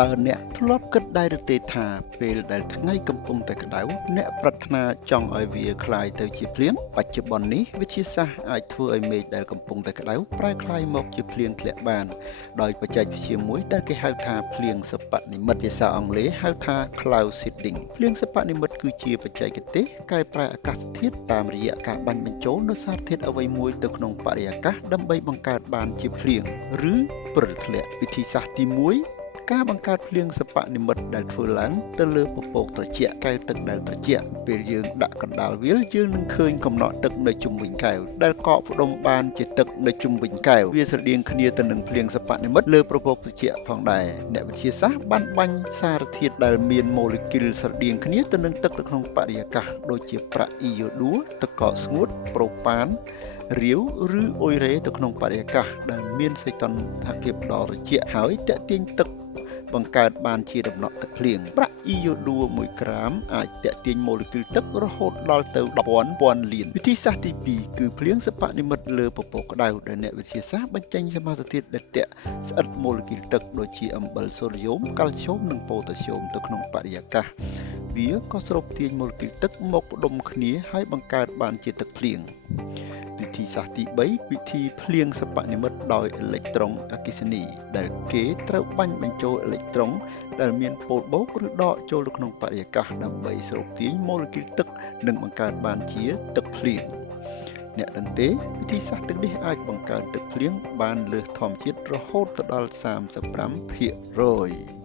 តើអ្នកធ្លាប់គិតដែរឬទេថាពេលដែលថ្ងៃកំពុងតែក្តៅអ្នកប្រាថ្នាចង់ឲ្យវាคล้ายទៅជាភ្លៀងបច្ចុប្បន្ននេះវិទ្យាសាស្ត្រអាចធ្វើឲ្យមេឃដែលកំពុងតែក្តៅប្រែក្លាយមកជាភ្លៀងធ្លាក់បានដោយបច្ចេកវិទ្យាមួយដែលគេហៅថាភ្លៀងសិប្បនិម្មិតភាសាអង់គ្លេសហៅថា cloud seeding ភ្លៀងសិប្បនិម្មិតគឺជាបច្ចេកទេសកែប្រែអាកាសធាតុតាមរយៈការបាញ់បញ្ចូលនូវសារធាតុអ្វីមួយទៅក្នុងបរិយាកាសដើម្បីបង្កើតបានជាភ្លៀងឬព្រិលធ្លាក់វិធីសាស្ត្រទី1ការបង្កើតភ្លៀងសិប្បនិម្មិតដែលធ្វើឡើងទៅលើពពកត្រជាក់កែវទឹកដែលត្រជាក់ពេលយើងដាក់កណ្ដាលវាលយើងនឹងឃើញកំណកទឹកនៅជុំវិញកែវដែលកកផ្ដុំបានជាទឹកនៅជុំវិញកែវវាស្រដៀងគ្នាទៅនឹងភ្លៀងសិប្បនិម្មិតលើពពកត្រជាក់ផងដែរអ្នកវិទ្យាសាស្ត្របានបាញ់សារធាតុដែលមានម៉ូលេគុលស្រដៀងគ្នាទៅនឹងទឹកនៅក្នុងបរិយាកាសដូចជាប្រាក់អ៊ីយ៉ូឌូទឹកកកស្ងួតប្រូប៉ានរាវឬអ៊ុយរ៉េទៅក្នុងបរិយាកាសដែលមានសីតុណ្ហភាពដ៏ត្រជាក់ហើយទាក់ទាញទឹកបង្កើតបានជាដំណក់ទឹកភ្លៀងប្រាក់អ៊ីយ៉ូឌូ1ក្រាមអាចទាក់ទាញម៉ូលេគុលទឹករហូតដល់ទៅ10,000 លានវិធីសាស្ត្រទី2គឺភ្លៀងសិប្បនិម្មិតលើពពកក្តៅដែលអ្នកវិទ្យាសាស្ត្របញ្ចេញសមាសធាតុដែលទាក់ស្អិតម៉ូលេគុលទឹកដូចជាអំបិលសូដ្យូមកាល់ស្យូមនិងប៉ូតាស្យូមទៅក្នុងបរិយាកាសវាក៏ស្រូបទាញម៉ូលេគុលទឹកមកផ្ដុំគ្នាហើយបង្កើតបានជាទឹកភ្លៀងវិធីសាស្ត្រទី3វិធីភ្លៀងសិប្បនិម្មិតដោយអេឡិចត្រុងអគ្គិសនីដែលគេត្រូវបាញ់បញ្ចូលអេឡិចត្រុងដែលមានប៉ូលបូកឬដកចូលទៅក្នុងបរិយាកាសដើម្បីស្រូបទាញម៉ូលេគុលទឹកនិងបង្កើតបានជាទឹកភ្លៀងអ្នកដឹងទេវិធីសាស្ត្រទាំងនេះអាចបង្កើតទឹកភ្លៀងបានលើសធម្មជាតិរហូតដល់ 35%